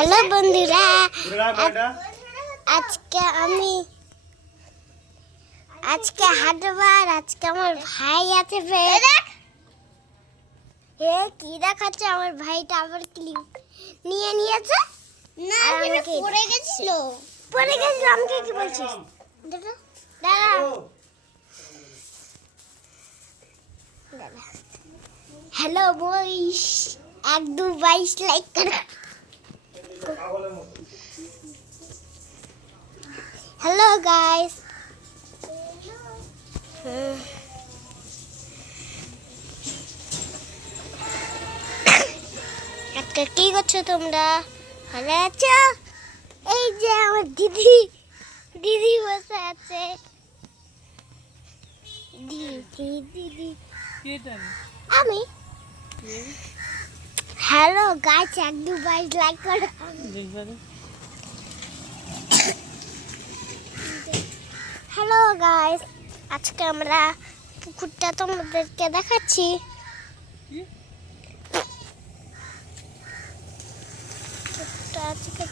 Hello বন্ধুরা, আজকে হাটবার। আজকে আমার ভাই আছে। কি দেখাচ্ছে আমার ভাইটা? আবার ক্লিপ নিয়ে নিয়েছে। না, পড়ে গেছিল। আমাকে কি বলছিস? দাঁড়া। হ্যালো বয়স 1-2-22 লাইক করো। হ্যালো গাইস, আজকে কি করছো তোমরা? ভালো আছো? এই যে আমার দিদি বসে আছে। দিদি আমি। হ্যালো গাইস, 1-2-22 লাইক করো। হ্যালো গাইস, আজকে আমরা পুকুরটা তোমাদেরকে দেখাচ্ছি। পুকুরটা আজকে